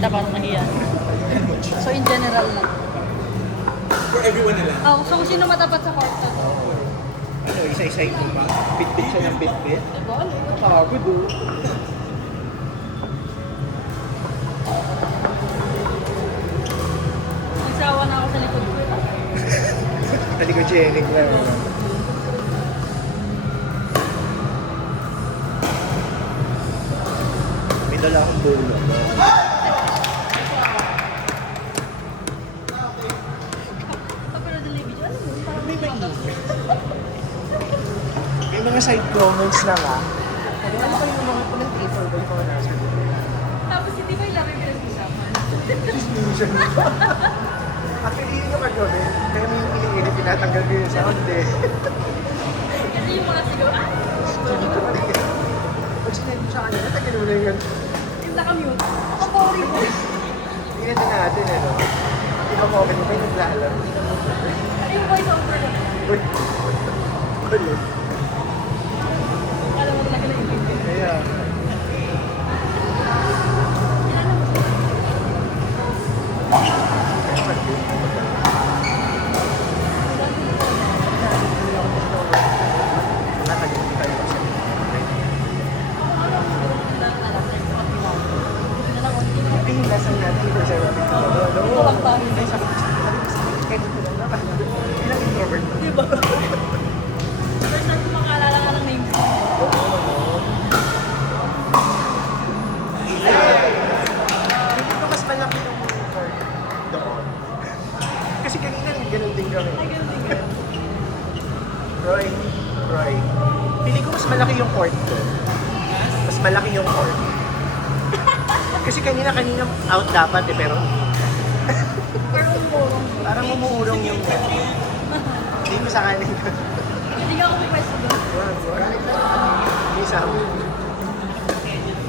magsalita parang nahiya. So in general lang. For everyone na lang. Oh, so kung sino matapat sa court to? Ano, isa-isahin mo ba? Bit-bit siya ng bit-bit? Diba? Nakakagod oh. Nagsawa na ako sa likod ko. Talikogenic lang. May dala akong dulo. Pero dili video, alam mo, parang may May mga side comments na nga. Ano kayo yung mga pinag-paper ba yung mga nasa dulo? Tapos hindi ba ilang yung pinag-usapan? Actually, yun yung ano eh. Kaya may iniinit, tinatanggal ko yung sound eh. Kasi yung mga sigaw, ah! Dito ka rin. Pag sinabi sa kanya, natagal mo na yun. Yung naka-mute. Ako sorry po. Tingnan din natin eh, no? Pinakomment mo ba yung naglalaro? Ano yung voice over lang? Uy! Kulit. Alam mo talaga na yung video. Kaya, Ilan na mo sila? yung lesson natin dito sa rabbit hole. Ito lang tayo. Ay, sabi ko, kahit ito lang naman. Ilang introvert mo. Diba? First time ko makaalala ka ng names. Hindi ko mas malaki yung court doon. Kasi kanina ganun din kami. Ay, ganun din ganun. Roy, pili ko mas malaki yung court doon. Mas malaki yung court. Kasi kanina out dapat eh, pero Pero umurong. parang umuurong yung hindi mo sa kanin. Hindi nga ako may pwesto doon. Hindi sa amin.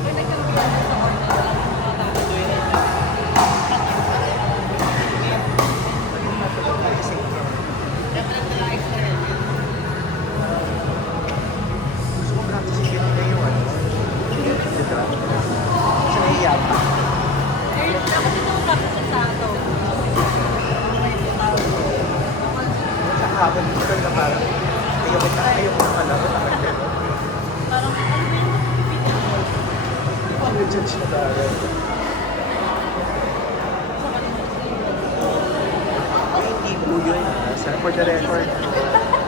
Kaya nagkampiyan ko sa court na lang mga tao. Gusto ko practice kanina yung ano. Yung drum. Kasi nahiya pa. Eh, dapat ito ang practice sa ato. Sa habang dito na parang ayaw ko nakalaro. Parang gano'n. Parang, ano ba yung pipiti mo? Ano judge na tayo? Ay, hindi po yun. For the record.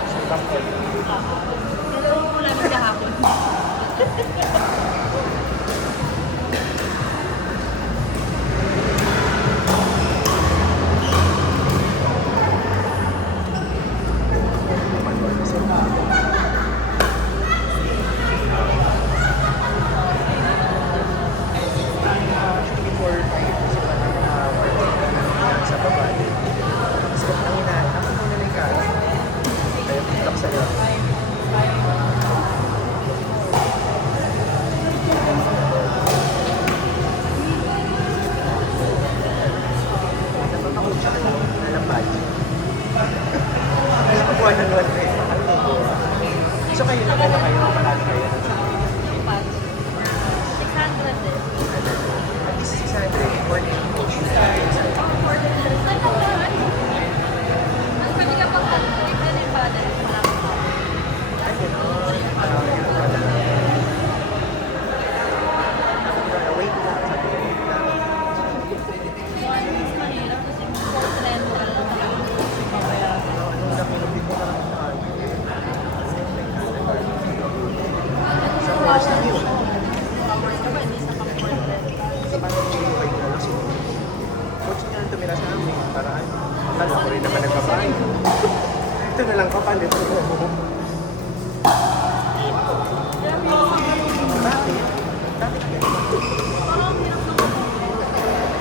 Sa bangko. Nalaro ko namin kahapon. Before sa baba din. Tapos kung ang ina, ako muna na yung kara. Kaya pitak sa'yo. Napatakot siya ka nalambad. Alam ko buwan ng luwan eh. So kayo na kayo, marami kayo. Yung patch. 600 din. At least 600 morning. Ay, naman. Ang pwede ka pang trip na yung father. Maraming tao. Wait lang, sabi ko, wait lang. One is mahirap kasi for trend ka lang talagang pabayaran. Anong nakinig ko na sa course na yun. Kapag ka ba, hindi sa kapag Sa parang okay na lang siguro. Coach niya lang tumira sa amin. Para akala ko rin naman nagbabayad. Ito na lang kapalit. Bakit? Bakit na ganito?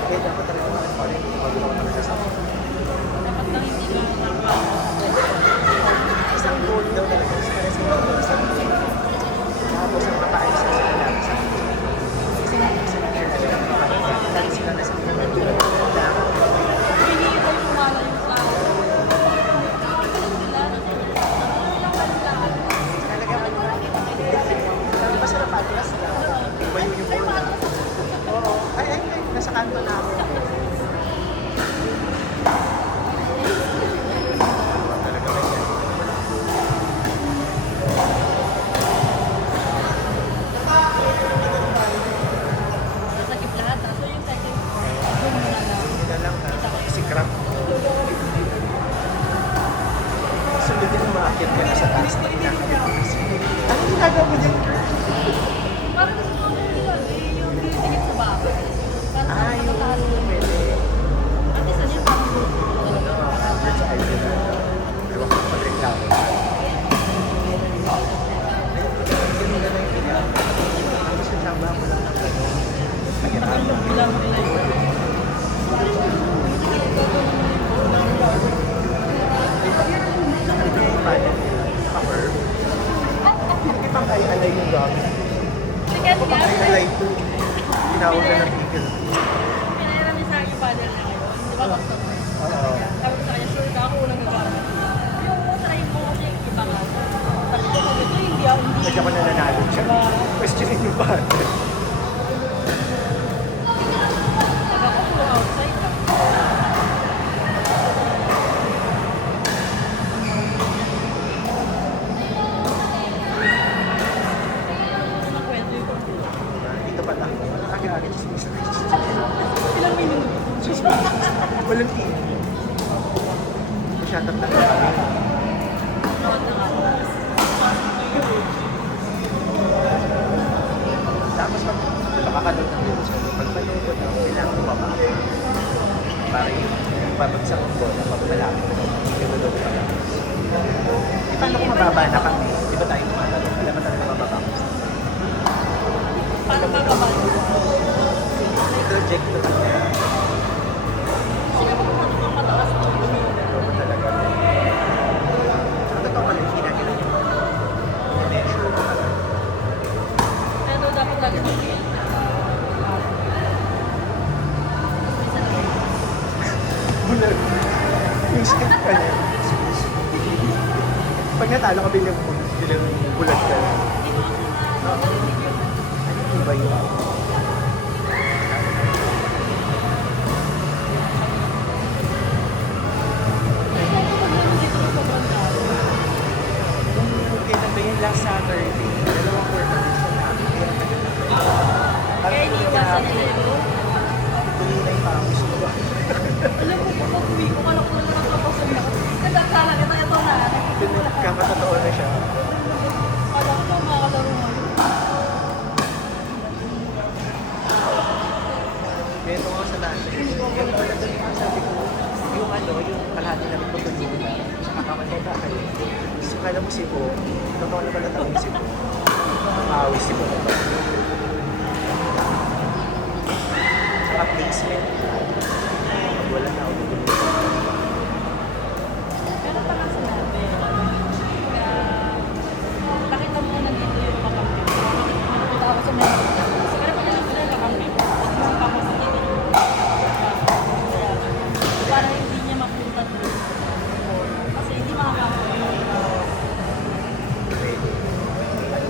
Kaya dapat talaga makapalit. Bago ako talaga sa akin. dapat lang hindi ka nakapag. Isang goal daw talaga. Isang tapos ang mataayos na sila lang sa kasi isang year na lang. Dahil sila na sa pinag-aaral. Hindi iba yung malayo sa Talaga ganyan. Nasakit lahat. So yung second room na lang. Hindi na lang si Crap. Sunod din umakit ka na sa taas na pinakabit. Ano ginagawa mo dyan? Parang gusto ko yung tingin sa bahay. Parang Ay, nakataas yung pwede. At isa niya parang That's sa idea na. Ewan ko pa rin lang. Ganun na lang yung tapos kasama ko lang ng gano'n. Pagkatapos. bilang nila yun. Ano yung pattern nila? Naka-curve. Hindi pang ay-alay yung gamit. Second Pang nga, ay-alay to. Tinawag ka ng tigil. pinahiram niya sa akin yung paddle niya ngayon. Di ba customer? Oo. Sabi ko sa kanya, sure ka ako unang gagamit. Yung try mo kasi yung iba nga. Sabi ko, sabi ko, hindi ako, hindi. Kasi ako nananalo siya. Questionin yung pattern. Sabi ako, puro outside lang. Nakwento yung computer. Dito pala ako. Aga-aga chismis. Ilang minuto? Chismis. Walang TV. Shut up na kami. Noon na nga. Tapos pag nakakanood ng video sa pag manood ko na, kailangan ko baba. Para yung babagsak ko na pag malapit na pinulog pa lang. E paano kung mababa na kami? Di ba tayo tumatanong? Alam mo talaga mababa ko. Paano bababa? Project na talaga. Sino ba kung ano pang mataas to? Ano talaga? Ang totoo ka rin, ginagawa ko. I-measure ko talaga. Pero dapat lagi mag-feel. Bulag. Yung stick ka niya. Pag natalo ka bilang bulag ka na. Ano ba yun? Kailan ba yun? Last Saturday. Dalawang tournaments na namin. Kaya iniiwasan nila yun. Tuloy na yung pangis ko. Alam mo po, pag uwi ko, kalak ko naman ang kapasal na. Nagkakala kita ito na. Kakatotoo na siya. Kala ko makakalaro mo. Meron ako sa natin. Yung pala doon yung sabi ko, yung ano, yung kalahati namin pagtulungan na, sa kakamalita kayo. So, kala mo si Bo, totoo na pala tawag si Bo. Awis si Bo. Saka placement. Pag wala na ako dito. Pero parang sa natin. Kaya, nakita mo na dito yung kapamilya. Nakita ako sa mga. Pero pag alam ko na yung kapamilya, isip ako sa dito. Para hindi niya mapunta doon. Kasi hindi makakapagod.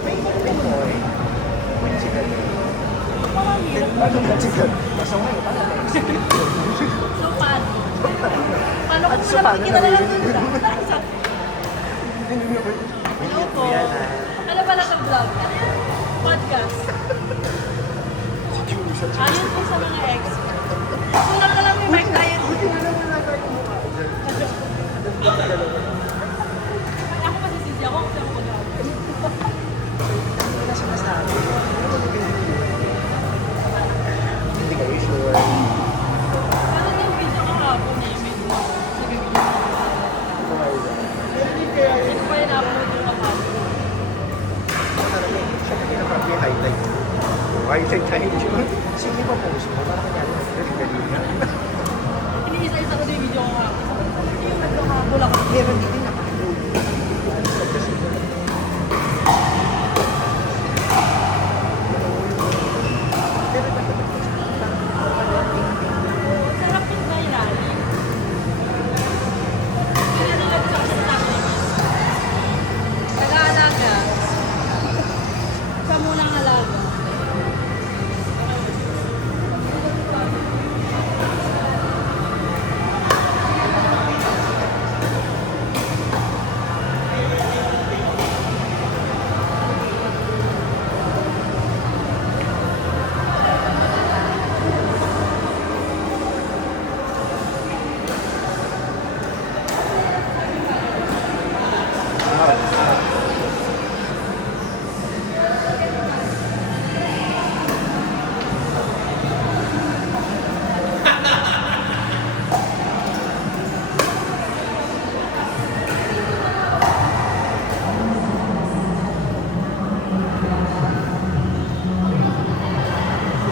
May boy. May sikat. Parang hirap. Ano ba sikat? Basta ngayon, paano ba? So, paano? Paano At kung so, wala paano makikita na lang nabibigyan? doon? Hello po. Yan na. Ano pala sa vlog? Podcast. Si Julie sa Ayun po sa mga ex. Sulat na lang yung mic tayo. Ako masisisi ako kasi ako mag-out. Wala siya masabi. Hindi kayo sure. Ano yung video kahapon eh? May vlog. Sa gabi niya. Hindi pa yung upload yung kahapon. Siya na pinapag-i highlight. Highlight tayo yun. Sige pa post mo. Parang kanyari nagdali nga. Iniisa-isa ko din yung video ko kahapon. Hindi yung nagkakabol ako. Meron din yung naka-upload. Pagdasin ko lang. Pero Sarap yung viral. Kaya nilagay sa akin sa akin. Nag-aalaga. Siya muna ang alaga.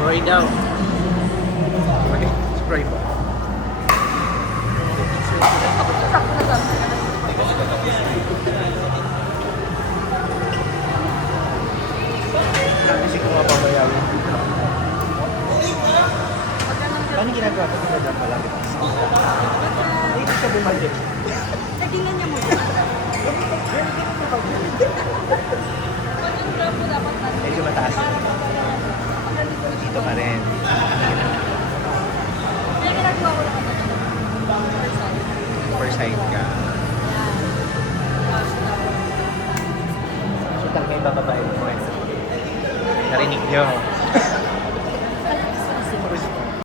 Spray daw. Spray ba? Sakto na lang. Kasi kung mapabayawin. Ano ginagawa ko? Pinadam pa lang. Hindi siya bumalik. Tingnan niya mo. Medyo mataas. Dito pa rin. Kaya ginagawa ko lang ako. First side ka. So talaga yung bababae mo eh. Narinig nyo.